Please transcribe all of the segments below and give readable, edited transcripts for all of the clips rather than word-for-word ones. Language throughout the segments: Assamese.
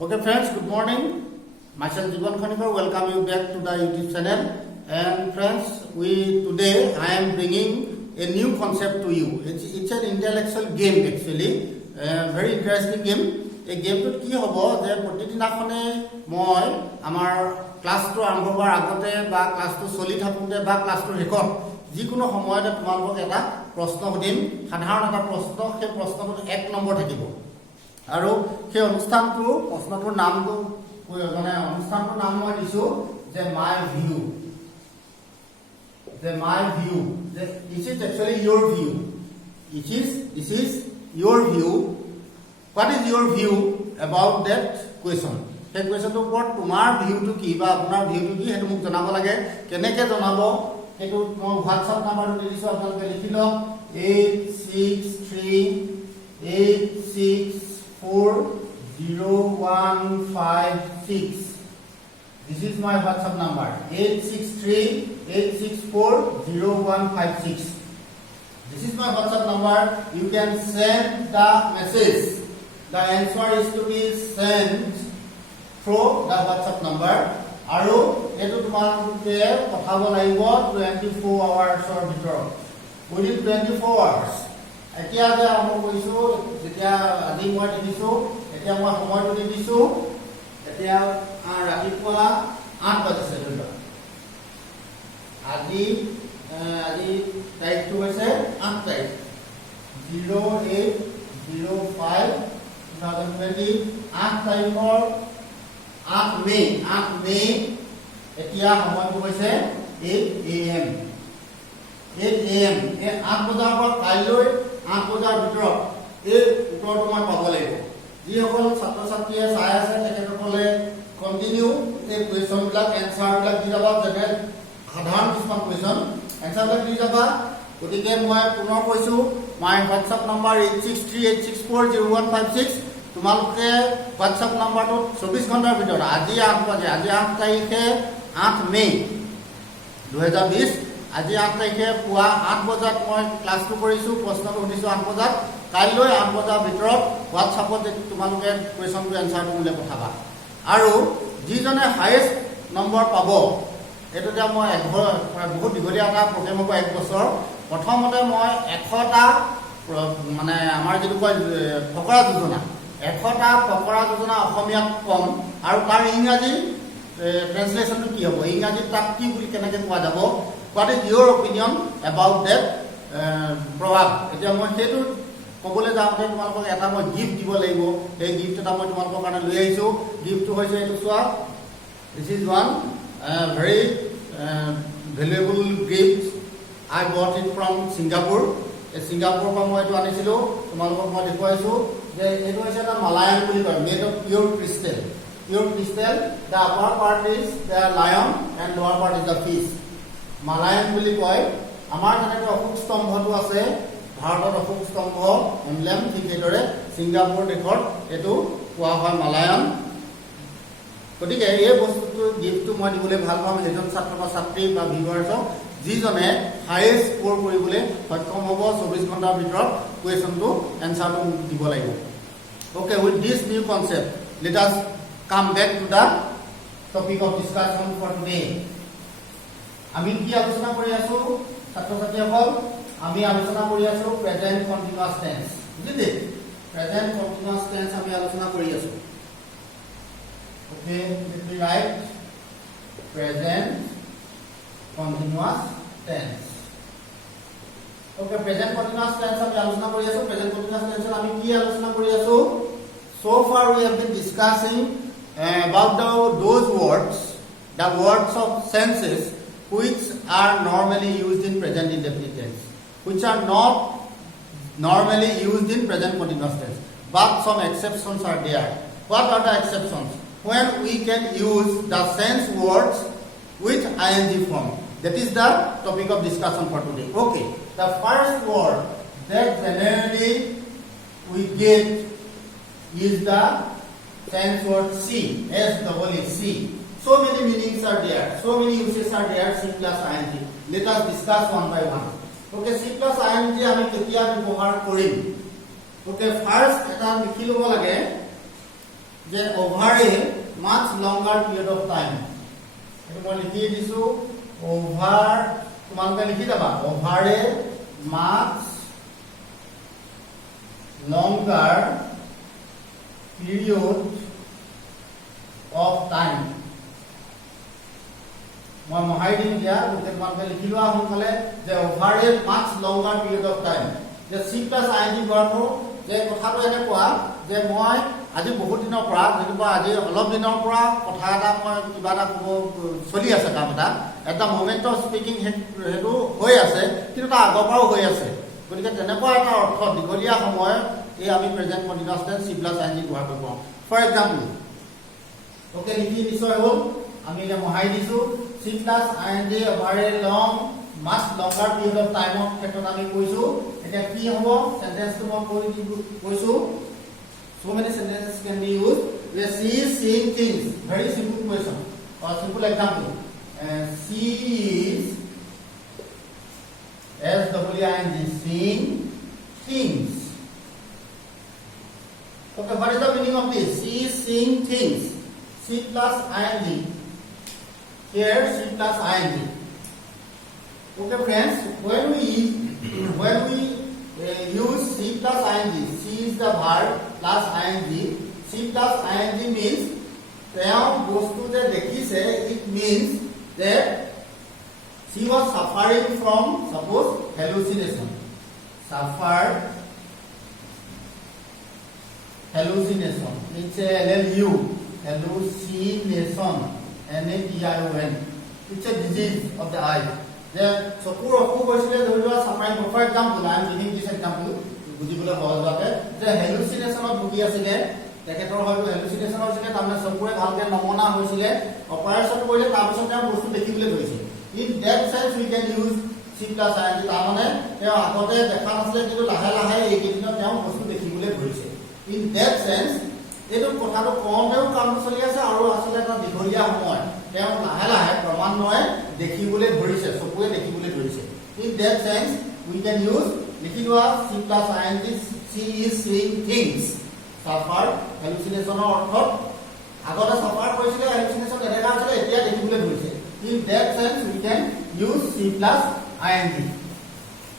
Okay friends, good morning. Myself Jivan Khanikar, welcome you back to the YouTube channel. And friends, today I am bringing a new concept to you. It's an intellectual game actually, very interesting game. A game to ki hobo je protidinakhone moi amar class to arambho hobar agote ba class to choli thakunte ba class to record jikono samoyte tumalok eta proshno hudim sadharon eta proshno he proshno 1 number thakibo aru he অনুষ্ঠানটো প্ৰশ্নটোৰ নামটো মানে অনুষ্ঠানটোৰ নাম মই দিছো যে my view this is actually your view this is your view. What is your view about that question? সেই কোৱেশ্যনটোৰ ওপৰত তোমাৰ ভিউটো কি বা আপোনাৰ ভিউটো কি হেতু মোক জনাব লাগে কেনেকৈ জনাব হেতু মই WhatsApp নাম্বাৰটো দি দিছো আপোনালোকে লিখি লওক 86386400156. This is my WhatsApp number 86386400156. This is my WhatsApp number. You can send the message. The answer is to be sent through the WhatsApp number. Aru etu tumalke pathabo laibo 24 hours or bhitor. Within 24 hours. Etia je amo koisu jetia adi moi dikisu etia moi samoy to dikisu etia ratipua 8 bajise dola. Adi तारीख to আছে 8 তারিখ 0805 2020 8 তাৰিখৰ 8 মে এতিয়া সময়টো হৈছে 8 am এই 8 বজাৰ পৰা কাইলৈ 8 বজাৰ ভিতৰত এই উত্তৰটো মই পাব লাগিব যিসকল ছাত্ৰ ছাত্ৰীয়ে চাই আছে তেখেতসকলে কন্টিনিউ এই কুৱেশ্যন বিলাক এনসাৰ বিলাক দি যাব যেনে সাধাৰণ কিছুমান কুৱেশ্যন এনসাৰ বিলাক দি যাবা গতিকে মই পুনৰ কৈছো মাই WhatsApp নম্বৰ 86386400156 তোমালোকে WhatsApp নম্বৰটো 24 ঘণ্টাৰ ভিতৰত আজি 8 বজে আজি 8 তাৰিখে 8 মে 2020 আজি 8 তাৰিখে পুৱা 8 বজাত মই ক্লাছটো কৰিছো প্ৰশ্নটো সুধিছো 8 বজাত কাইলৈ 8 বজাৰ ভিতৰত WhatsAppত তোমালোকে কুৱেশ্যনটো এনসাৰটো উল্লেখ পঠাবা আৰু যিজনে হাইয়েষ্ট নম্বৰ পাব এটো যে মই বহুত দীঘলীয়া এটা প্ৰগ্ৰেম হ'ব 1 বছৰ প্ৰথমতে মই 100টা মানে আমাৰ যেটো কয় ফকৰা যোজনা 100টা ফকৰা যোজনা অসমীয়াত কম আৰু তাৰ ইংৰাজী ট্ৰান্সলেচনটো কি হ'ব ইংৰাজী তাক কি বুলি কেনেকৈ কোৱা যাব what is your opinion about that প্ৰভাৱ এতিয়া মই সেইটো কবলৈ যাওঁতে তোমালোকক এটা মই গিফট দিব লাগিব এই গিফট এটা মই তোমালোকৰ কাৰণে লৈ আহিছো গিফটটো হৈছে এইটো চোৱা this is one very valuable gift. I bought it from Singapore. Singapore from মই আনিছিলো তোমালোকক মই দেখুৱাইছো যে এটো হৈছে এটা মালায়ান বুলি কয় made of pure crystal. The upper part is the lion and lower part is the fish. Malayan বুলি কয় আমাৰ যেনেকৈ অশোক স্তম্ভটো আছে ভাৰতত অশোক স্তম্ভ এমব্লেম ঠিক এইদৰে সিংগাপুৰ দেশত এটো কোৱা হয় মালায়ান গতিকে এই বস্তুটো গিফটটো মই দিবলৈ ভাল পাম এজন ছাত্ৰ বা ছাত্ৰী বা ভিউৱাৰ্ছক যিজনে হাইয়েষ্ট স্কোৰ কৰিবলৈ সক্ষম হ'ব 24 ঘণ্টাৰ ভিতৰত কুৱেশ্যনটো এনসাৰটো দিব লাগিব okay with this new concept let us come back to the topic of discussion for today আমি কি আলোচনা কৰি আছো ছাত্ৰ ছাত্ৰীসকল আমি আলোচনা কৰি আছো প্ৰেজেন্ট কন্টিনিউয়াস টেন্স বুজিলে প্ৰেজেন্ট কন্টিনিউয়াস টেন্স আমি আলোচনা কৰি আছো Okay, let me write present continuous tense. Okay, present continuous tense আমি আলোচনা কৰি আছো present continuous tense আমি কি আলোচনা কৰি আছো so far we have been discussing about those words the words of senses which are normally used in present indefinite tense which are not normally used in present continuous tense but some exceptions are there. What are the exceptions? When we can use the sense words with ing form. That is the topic of discussion for today. Okay, the first word that generally we get is the sense word see. See. So many meanings are there. So many uses are there. C plus ing. Let us discuss one by one. Okay, C plus ing আমি কেতিয়া ব্যৱহাৰ কৰিম? Okay, first এটা লিখি লব লাগে যে over a much longer period of time এটো মই লিখি দিছো over তোমালোকে লিখি যাবা over a much longer period of time মই মহাই দিম দিয়া গোটেই তোমালোকে লিখি লোৱা সোনকালে যে over a much longer period of time যে C plus ing গঢ়টো যে কথাটো এনেকুৱা যে মই আজি বহুত দিনৰ পৰা যেনিবা আজি অলপ দিনৰ পৰা কথা এটা মই কিবা এটা চলি আছে কাম এটা মোমেন্ট অফ স্পিকিং হেতু হৈ আছে কিন্তু তাৰ আগৰ পৰাও হৈ আছে গতিকে তেনেকুৱা এটা অৰ্থ দীঘলীয়া সময় এই আমি present continuous tense C plus ing ব্যৱহাৰ কৰিব পাৰোঁ ফৰ এক্সাম্পল ওকে লিখি নিশ্চয় হ'ল আমি এটা মহাই দিছো C plus ing over a long much longer period of time of ক্ষেত্ৰত আমি কৈছো এটা কি হ'ব সেন্টেন্সটো মই কৈছো so many sentences can be used where she is seeing things very simple question or simple example she is SWING seeing things okay what is the meaning of this she is seeing things C plus ing here C plus ing okay friends when we use C plus ing C is the verb plus ing C plus ing means তেওঁ বস্তু যে দেখিছে it means that she was suffering from suppose hallucination suffered hallucination it's a LLU hallucination NATION it's a disease of the eye যে চকুৰ অসুখ হৈছিলে ধৰি লোৱা suffering for example I am giving this example বুজিবলৈ সহজ হবে যে হেলুচিনেশনত ভুগি আছিলে তেখেতৰ হয়তো হেলুচিনেশন হৈছিলে তাৰমানে চকুৰে ভালকে নমনা হৈছিলে অপাৰেচন কৰিলে তাৰপিছত তেওঁ বস্তু দেখিবলৈ ধৰিছে in that sense we can use C plus ing তাৰমানে তেওঁ আগতে দেখা নাছিলে কিন্তু লাহে লাহে এই কেইদিনত তেওঁ বস্তু দেখিবলৈ ধৰিছে ইন দ্যাট সেন্স এইটো কথাটো কমেও কাম চলি আছে আৰু আসলে এটা দীঘলীয়া সময় তেওঁ লাহে লাহে ক্ৰমান্বয়ে দেখিবলৈ ধৰিছে চকুৰে দেখিবলৈ ধৰিছে in that sense we can use লিখি লোৱা C plus ing she is seeing things suffer hallucination অৰ্থত আগতে suffer কৰিছিলে hallucination দেখা আছিলে এতিয়া দেখিবলৈ ধৰিছে in that sense we can use C plus ing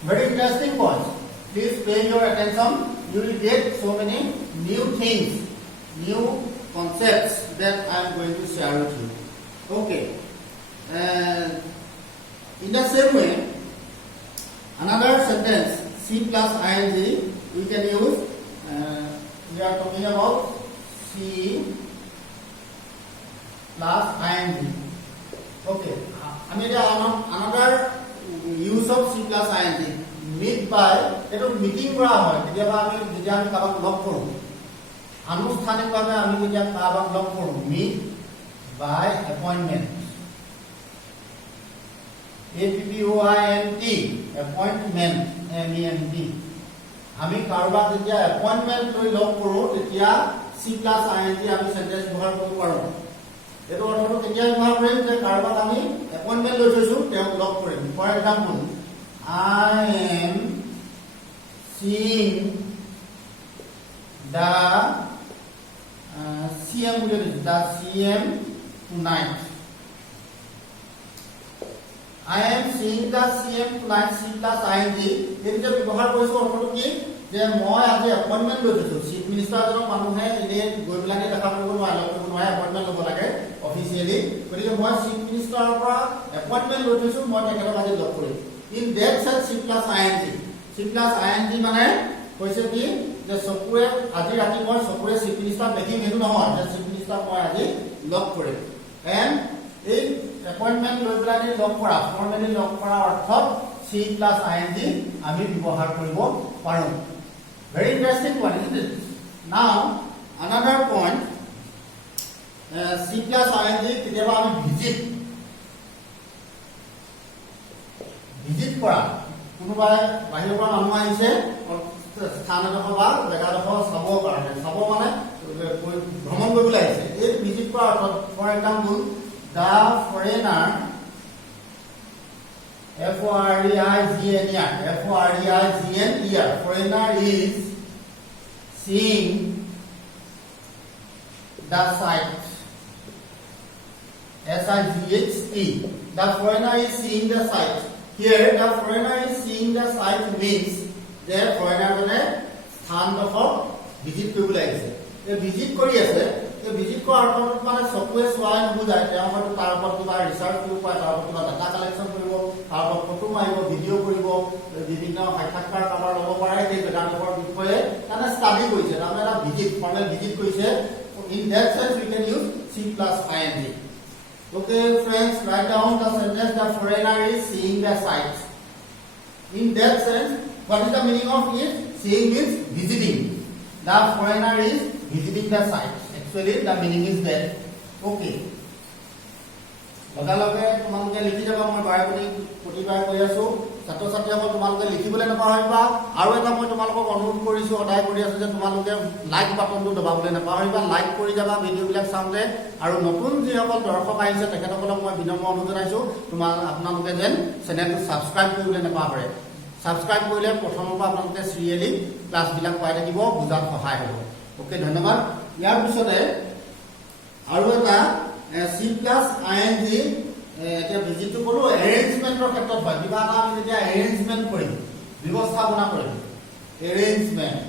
very interesting point please pay your attention you will get so many new things new concepts that I am going to share with you okay in the same way another sentence C plus ing we can use we are talking about C plus ing okay I mean another use of C plus ing meet by eto meeting কৰা হয় যেতিয়া আমি কাবাক লগ কৰো আনুষ্ঠানিকভাৱে আমি যেতিয়া কাবাক লগ কৰো meet by appointment APPOINT appointment MENT আমি কাৰোবাক যেতিয়া appointment লৈ লগ কৰো তেতিয়া C plus ing আমি সেন্টেন্স ব্যৱহাৰ কৰিব পাৰো এটো অৰ্থটো কেতিয়া ব্যৱহাৰ কৰিম যে কাৰোবাক আমি appointment লৈ থৈছো তেওঁক লগ কৰিম for example I am seeing the CM tonight I am seeing the CM tonight C plus ing এই যে ব্যৱহাৰ কৰিছো অৰ্থটো কি যে মই আজি এপইন্টমেন্ট লৈ থৈছো চিফ মিনিষ্টাৰ জনক মানুহে এনে গৈ পেলানি দেখা কৰিব নোৱাৰে এপইন্টমেন্ট ল'ব লাগে অফিচিয়েলি গতিকে মই চিফ মিনিষ্টাৰৰ পৰা এপইন্টমেন্ট লৈ থৈছো মই তেখেতক আজি লগ কৰিম in that sense C plus ing মানে কৈছে কি যে চকুৰে আজি ৰাতি মই চকুৰে চিফ মিনিষ্টাৰ দেখিম হেতু নহয় যে চিফ মিনিষ্টাৰ মই আজি লগ কৰিম এন্ড এই এপইন্টমেন্ট লৈ পেলানি লগ কৰা ফৰ্মেলি লগ কৰা অৰ্থত C plus ing আমি ব্যৱহাৰ কৰিব পাৰো very interesting one isn't it now another point C plus ing কেতিয়াবা আমি ভিজিট কৰা কোনোবাই বাহিৰৰ পৰা মানুহ আহিছে স্থান এডোখৰ বা জেগাডোখৰ চাব কাৰণে চাব মানে ভ্ৰমণ কৰিবলৈ আহিছে এই ভিজিট কৰা অৰ্থত for example the foreigner foreigner is seeing the site. S-I-G-H-T. The foreigner is seeing the site. Here, the foreigner is seeing the site means the foreigner jone স্থান দখৰ ভিজিট কৰিবলৈ আহিছে। এই ভিজিট কৰি আছে, এই ভিজিট কৰাৰ অৰ্থত মানে চকুৱে চোৱাই নুবুজায়, তেওঁ হয়তো তাৰ ওপৰত কিবা ৰিচাৰ্চ কৰিব পাৰে, তাৰ ওপৰত কিবা ডাটা কালেকশ্যন কৰিব, তাৰ ওপৰত ফটো মাৰিব, ভিডিঅ' কৰিব, বিভিন্ন সাক্ষাৎকাৰ কাৰোবাৰ ল'ব পাৰে সেই জেগাডোখৰ বিষয়ে মানে ষ্টাডি কৰিছে, তাৰমানে এটা ভিজিট, ফৰ্মেল ভিজিট কৰিছে। In that sense, we can use C plus ing. Okay, friends, write down the sentence the foreigner is seeing the site. In that sense, what is the meaning of it? Seeing means visiting. The foreigner is visiting the site. Actually, the meaning is there. Okay. লগে তোমালোকে লিখি যাবা, মই প্ৰতিবাৰ কৈ আছো, ছাত্ৰ ছাত্ৰীসকল তোমালোকে লিখিবলৈ নাপাহৰিবা। আৰু এটা মই তোমালোকক অনুৰোধ কৰিছো, সদায় কৰি আছো যে তোমালোকে লাইক বাটনটো দবাবলৈ নাপাহৰিবা, লাইক কৰি যাবা ভিডিঅ'বিলাক চাওঁতে। আৰু নতুন যিসকল দৰ্শক আহিছে তেখেতসকলক মই বিনম্ৰ অনুৰোধ জনাইছো, আপোনালোকে যেন চেনেলটো ছাবস্ক্ৰাইব কৰিবলৈ নাপাহৰে। ছাবস্ক্ৰাইব কৰিলে প্ৰথমৰ পৰা আপোনালোকে চিৰিয়েলি ক্লাছবিলাক পাই থাকিব, বুজাত সহায় হ'ব। অ'কে, ধন্যবাদ। ইয়াৰ পিছতে আৰু এটা C plus ing এতিয়া ভিজিটটো কৰো, এৰেঞ্জমেণ্টৰ ক্ষেত্ৰত হয়। কিবা এটা আমি যেতিয়া এৰেঞ্জমেণ্ট কৰিম, ব্যৱস্থাপনা কৰিম, এৰেঞ্জমেণ্ট,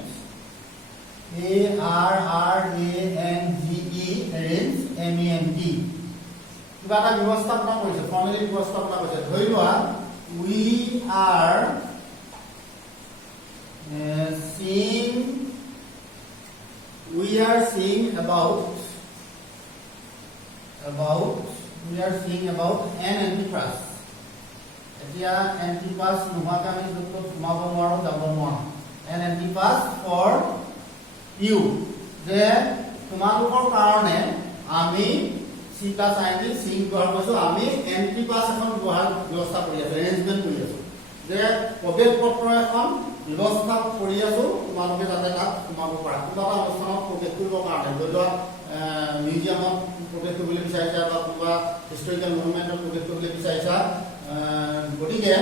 ARRANGE, এৰেঞ্জ, MENT, কিবা এটা ব্যৱস্থাপনা কৰিছে, ফৰ্মেলি ব্যৱস্থাপনা কৰিছে। ধৰি লোৱা we are seeing about an antipas. এতিয়া antipas নোহোৱাকে আমি য'ত সোমাব নোৱাৰো, যাব নোৱাৰো। An antipas for you, যে তোমালোকৰ কাৰণে আমি C plus ing seeing ব্যৱহাৰ কৰিছো, আমি antipas এখন ব্যৱস্থা কৰি আছো, এৰেঞ্জমেণ্ট কৰি আছো, যে প্ৰৱেশ পত্ৰ এখন ব্যৱস্থা কৰি আছো, তোমালোকে যাতে তাত সোমাব পাৰা। কিবা এটা অনুষ্ঠানত প্ৰৱেশ কৰিবৰ কাৰণে, ধৰি লোৱা মিউজিয়ামত প্ৰৱেশ কৰিবলৈ বিচাৰিছা বা কোনোবা হিষ্টৰিকেল মনুমেণ্টত প্ৰৱেশ কৰিবলৈ বিচাৰিছা, গতিকে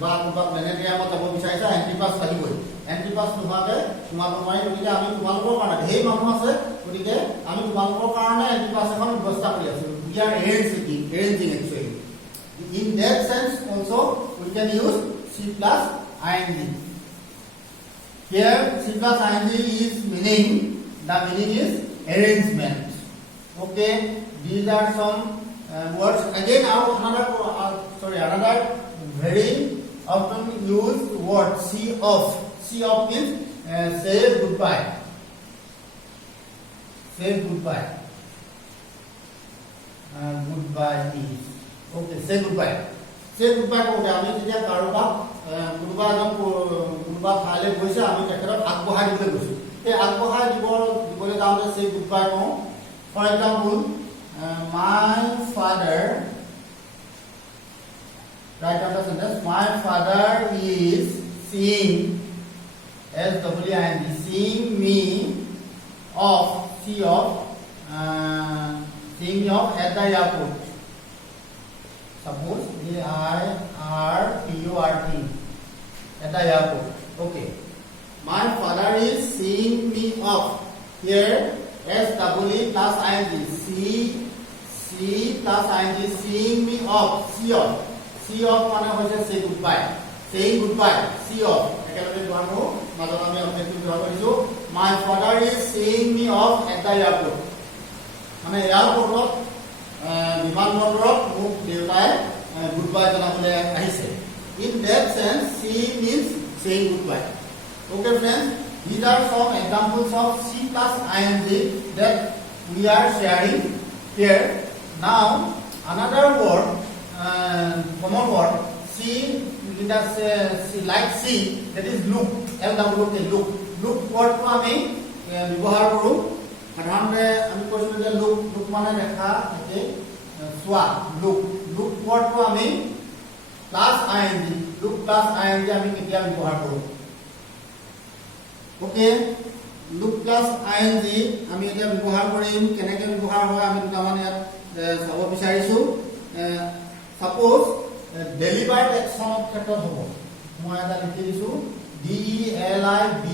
বা কোনোবা প্লেনেটৰিয়ামত যাব বিচাৰিছা, এণ্ট্ৰি পাছ লাগিবই। এণ্ট্ৰি পাছ নোহোৱাকৈ সোমাব নোৱাৰি। গতিকে আমি তোমালোকৰ কাৰণে, ধেৰ মানুহ আছে, গতিকে আমি তোমালোকৰ কাৰণে এণ্ট্ৰি পাছ এখন ব্যৱস্থা কৰি আছো। We are arranging actually. In that sense also we can use C plus ing. Here C plus ing is meaning, the meaning is arrangement. Okay, these are some words. Again, another very often used word, see off. See off means say goodbye. Say goodbye. Goodbye is okay. Say goodbye. Say goodbye কওঁতে আমি যেতিয়া কাৰোবাক কোনোবা ঠাইলৈ গৈছে, আমি তেখেতক আগবঢ়াই দিবলৈ গৈছো, এই আগবঢ়াই দিবলৈ যাওঁতে say goodbye কওঁ। For example, my father, write down the sentence, my father is seeing, S-W-I-N-G, seeing me off, seeing me off at the airport. Suppose A-I-R-P-O-R-T, at the airport. Okay. My father is seeing me off. Here, S-W-E plus ing, C plus ing, seeing me off, see off. See off মানে হৈছে say goodbye. Saying goodbye, see off. একেলগে দুৱাৰো মাজত আমি অবজেক্টিভ ব্যৱহাৰ কৰিছো। My father is seeing me off at the airport. মানে এয়াৰপৰ্টত, বিমানবন্দৰত মোক দেউতাই goodbye জনাবলৈ আহিছে। In that sense, see means saying goodbye. Okay, friends, these are some examples of C plus ing that we are sharing here. Now, another word, common word, like C, that is look, L-W-K, look. Look word to আমি ব্যৱহাৰ কৰো। সাধাৰণতে আমি কৈছিলো যে look মানে দেখা, একে চোৱা, look word to আমি plus ing, look plus ing আমি কেতিয়া ব্যৱহাৰ কৰো। Okay, look plus ing আমি এতিয়া ব্যৱহাৰ কৰিম, কেনেকৈ ব্যৱহাৰ হয় আমি দুটামান ইয়াত চাব বিচাৰিছো। Suppose deliberate action ক্ষেত্ৰত হ'ব, মই এটা লিখি দিছো, DELIBERATE,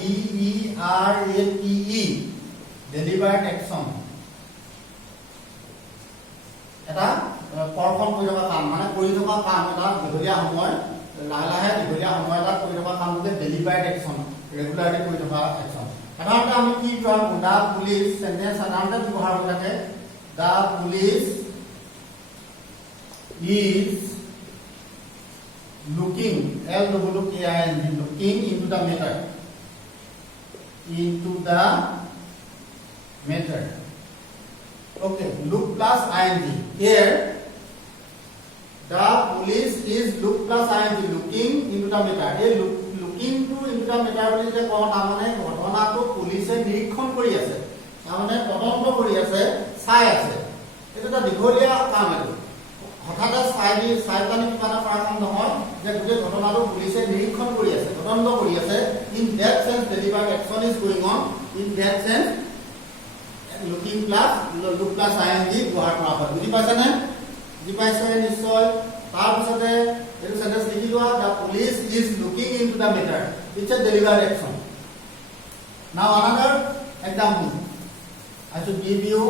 deliberate action, কৰ্ষণ কৰি থকা কাম মানে কৰি থকা কাম এটা দীঘলীয়া সময় লাহে লাহে দীঘলীয়া সময় এটা কৰি থকা কামটোকে ডেলিভাৰ্ড একশ্যন ৰেগুলাৰলি কৰি থকা একশ্যন সাধাৰণতে আমি কি কওঁ দা পুলিচ সেন্টেন্স সাধাৰণতে ব্যৱহাৰ কৰি থাকে দা police is looking looking into the matter okay look plus ing here the police is look plus ing looking into the matter a looking to into the matter বুলি যে কোৱা মানে ঘটনাটো পুলিচে নিৰীক্ষণ কৰি আছে মানে তদন্ত কৰি আছে চাই আছে এটা এটা দীঘলীয়া কাম এইটো হঠাতে চাইপানি কিবা এটা কৰা কাম নহয় যে গোটেই ঘটনাটো পুলিচে নিৰীক্ষণ কৰি আছে তদন্ত কৰি আছে in that sense delivered action is going on in that sense looking plus look plus ing ব্যৱহাৰ কৰা হয় বুজি পাইছেনে বুজি পাইছে নিশ্চয় তাৰপিছতে এইটো সেন্টেন্স লিখি লোৱা the police is looking into the matter it's a delivered action now another example I should give you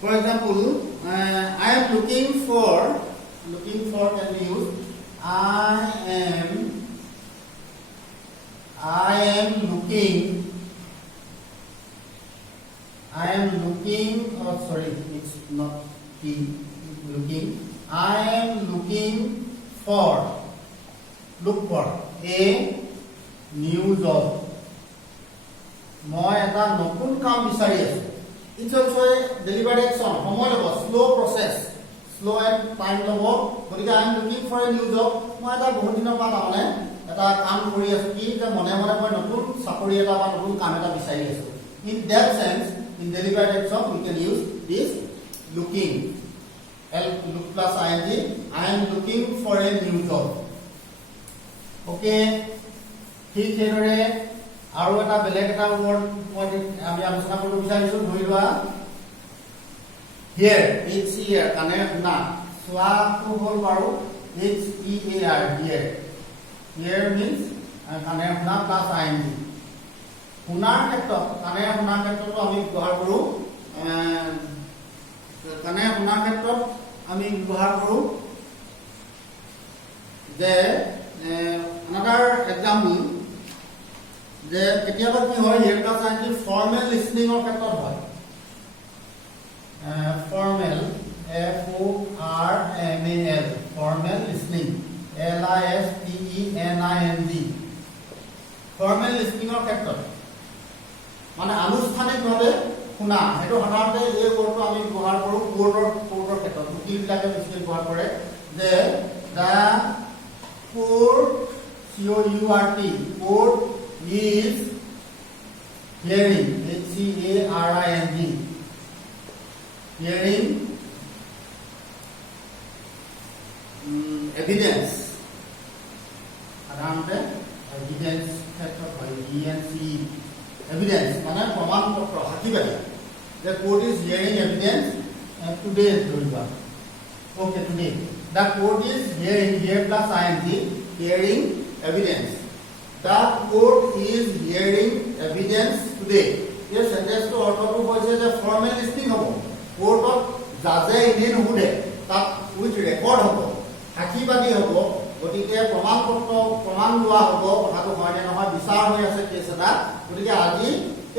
for example I am looking for can be used I am looking oh sorry it's not looking I am looking for look for a new job মই এটা নতুন কাম বিচাৰি আছো It's also a deliberate action. Slow process, slow and time lobo. But I am looking for a new job. মই এটা বহুত দিনৰ পৰা মানে এটা কাম কৰি আছো কি যে মনে মনে মই নতুন চাকৰি এটা বা নতুন কাম এটা বিচাৰি আছো In that sense, in deliberate action, we can use this looking. Look plus ing. I am looking for a new job. Okay. ঠিক সেইদৰে আৰু এটা বেলেগ এটা ৱৰ্ড আমি আলোচনা কৰিব বিচাৰিছো ধৰি লোৱা হিয়াৰ এইচ ই আৰ কানে শুনা চোৱাটো হ'ল বাৰু এইচ ই এ আৰ হিয়াৰ হিয়াৰ মিন্স কানে শুনা প্লাছ ing শুনাৰ ক্ষেত্ৰত কানে শুনাৰ ক্ষেত্ৰতো আমি ব্যৱহাৰ কৰোঁ কানে শুনাৰ ক্ষেত্ৰত আমি ব্যৱহাৰ কৰোঁ যে another example যে কেতিয়াবা কি হয় হিয়াৰ প্লাছ ing ফৰ্মেল লিসনিংৰ ক্ষেত্ৰত হয় formal f o r m a l formal listening l i s t e n i n g formal লিসনিংৰ ক্ষেত্ৰত মানে আনুষ্ঠানিকভাৱে শুনা হেতু সাধাৰণতে এই ৱৰ্ডটো আমি ব্যৱহাৰ কৰোঁ কোৰ্টৰ ক্ষেত্ৰত উকিলবিলাকে বেছি ব্যৱহাৰ কৰে যে the court c o u r t court is hearing hearing hearing evidence সাধাৰণতে evidence ক্ষেত্ৰত হয় evidence মানে প্ৰমাণ পত্ৰ সাক্ষীবাদী the court is hearing evidence today ধৰিবা okay today the court is hearing here plus ing hearing evidence The court is hearing evidence today. This sentence to অৰ্থটো হৈছে যে ফৰ্মেল লিস্টিং হ'ব কোৰ্টত জাজে ইনে নুহুদে তাত উইথ ৰেকৰ্ড হ'ব সাক্ষীবাদী হ'ব গতিকে প্ৰমাণ লোৱা হ'ব কথাটো হয়নে নহয় বিচাৰ হৈ আছে কেছ এটা গতিকে আজি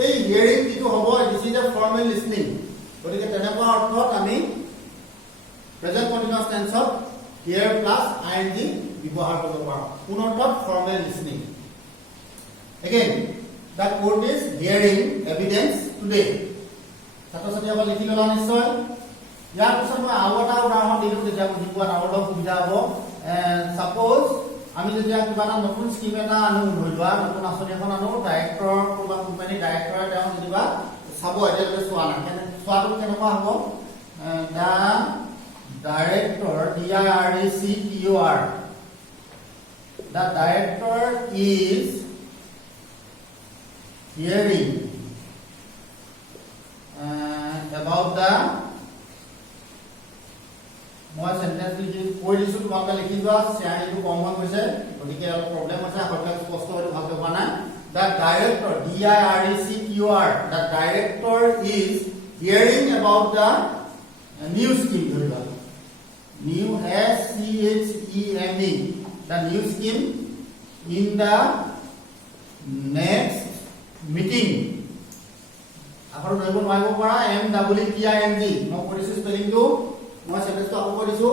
এই হিয়াৰিং যিটো হ'ব this is a formal listing গতিকে তেনেকুৱা অৰ্থত আমি প্ৰেজেন্ট কন্টিনিউয়াছ টেন্সত হিয়াৰ প্লাছ ing ব্যৱহাৰ কৰিব পাৰোঁ কোন অৰ্থত formal listing Again, the court is hearing evidence today. ছাত্ৰ-ছাত্ৰীসকল লিখি ল'লা নিশ্চয় ইয়াৰ পিছত মই আৰু এটা উদাহৰণ দিলোঁ তেতিয়া বুজি পোৱাত আৰু অলপ সুবিধা হ'ব সাপোজ আমি যেতিয়া কিবা এটা নতুন স্কিম এটা আনো ধৰি লোৱা নতুন আঁচনি এখন আনো ডাইৰেক্টৰ কোনোবা কোম্পানী ডাইৰেক্টৰে তেওঁ যেনিবা চাব এতিয়ালৈকে চোৱা নাই চোৱাটো কেনেকুৱা হ'ব the director DIRECTOR the director is hearing about the মই সেন্টেন্স লিখি কৈ দিছো তোমালোকে লিখি যোৱা শ্ৰেণীটো কম হৈ গৈছে গতিকে অলপ প্ৰবলেম আছে আপোনালোকে স্পষ্ট হৈ ভালকৈ হোৱা নাই the director DIRECTOR the director is hearing about the new scheme ধৰিবা new scheme the new scheme in the next meeting আকৌ ধৰিব নোৱাৰিব পৰা MWTING মই কৰিছো স্পেলিং টো মই সেন্টেন্সটো আকৌ কৰিছো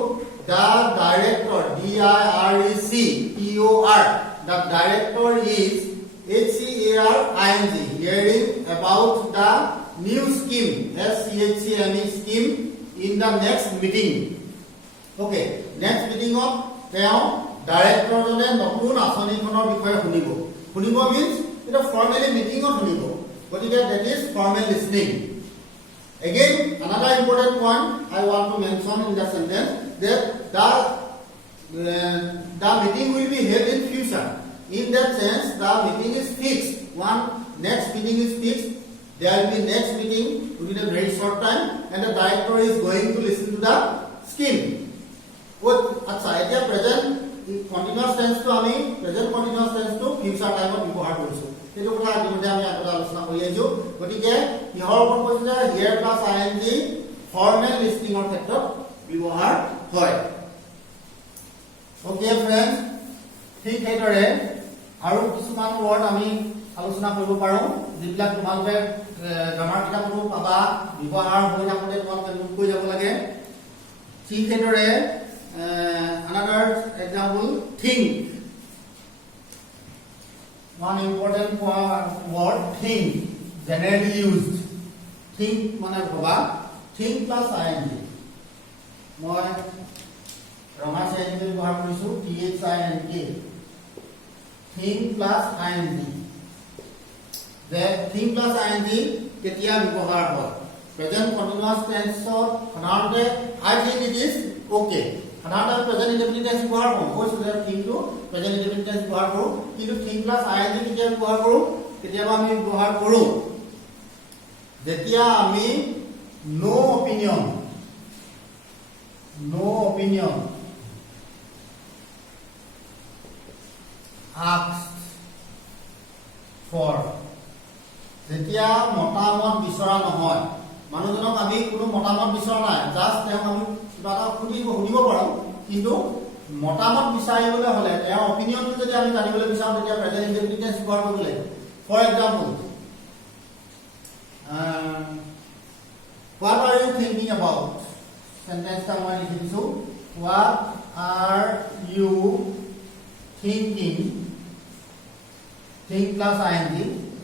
the director DIRECTOR the director is HCARING hearing about the new scheme SCHCME scheme in the next meeting okay next meeting of তেওঁ ডাইৰেক্টৰ জনে নতুন আঁচনিখনৰ বিষয়ে শুনিব means এটা formally meeting ত শুনিব গতিকে that is formal listening again another important point I want to mention in the sentence that the meeting will be held in future in that sense the meeting is fixed one next meeting is fixed there will be next meeting within a very short time and the director is going to listen to the scheme what acha etia present continuous tense to ami present continuous tense to future time ot ব্যৱহাৰ কৰিছো এটো কথা ইতিমধ্যে আমি আগতে আলোচনা কৰি আছো গতিকে ইহৰ ওপৰত কৈছে যে here plus ing formal listening ৰ ক্ষেত্ৰত ব্যৱহাৰ হয় ওকে फ्रेंड्स ঠিক সেইদৰে আৰু কিছুমান ওয়াৰ্ড আমি আলোচনা কৰিব পাৰো যিবিলাক তোমালোকে গ্ৰামাৰ কিতাপতো পাবা ব্যৱহাৰ হৈ থাকোতে তোমালোকে নোট কৰি যাব লাগে ঠিক সেইদৰে another example think one important word think generally used think মানে ভাবা think plus ing মই ৰমা ing ব্যৱহাৰ কৰিছো think think plus ing the think plus ing কেতিয়া ব্যৱহাৰ হয় present continuous tense সাধাৰণতে I think it is okay সাধাৰণতে প্ৰেজেন্ট ইনডেফিনিট টেন্স ব্যৱহাৰ কৰোঁ কৈছো যে think টো প্ৰেজেন্ট ইনডেফিনিট টেন্স ব্যৱহাৰ কৰোঁ কিন্তু think plus ing কেতিয়া ব্যৱহাৰ কৰোঁ কেতিয়াবা আমি ব্যৱহাৰ কৰোঁ যেতিয়া আমি no opinion asked for যেতিয়া মতামত বিচৰা নহয় মানুহজনক আমি কোনো মতামত বিচৰা নাই জাস্ট তেওঁক আমি কিবা এটা সুধিব পাৰো কিন্তু মতামত বিচাৰিবলৈ হলে তেওঁৰ অপিনিয়নটো যদি আমি জানিবলৈ বিচাৰো তেতিয়া প্ৰেজেন্ট ইনডেফিনিট টেন্স ব্যৱহাৰ কৰিব লাগিব for example what are you thinking about sentence টা মই লিখি দিছো what are you thinking think plus ing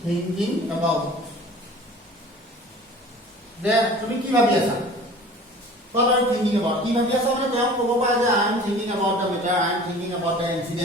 thinking about যে তুমি কি ভাবি আছা what are you thinking about কি ভাবি আছা মানে তেওঁ ক'ব পাৰে যে I am thinking about the matter I am thinking about the incident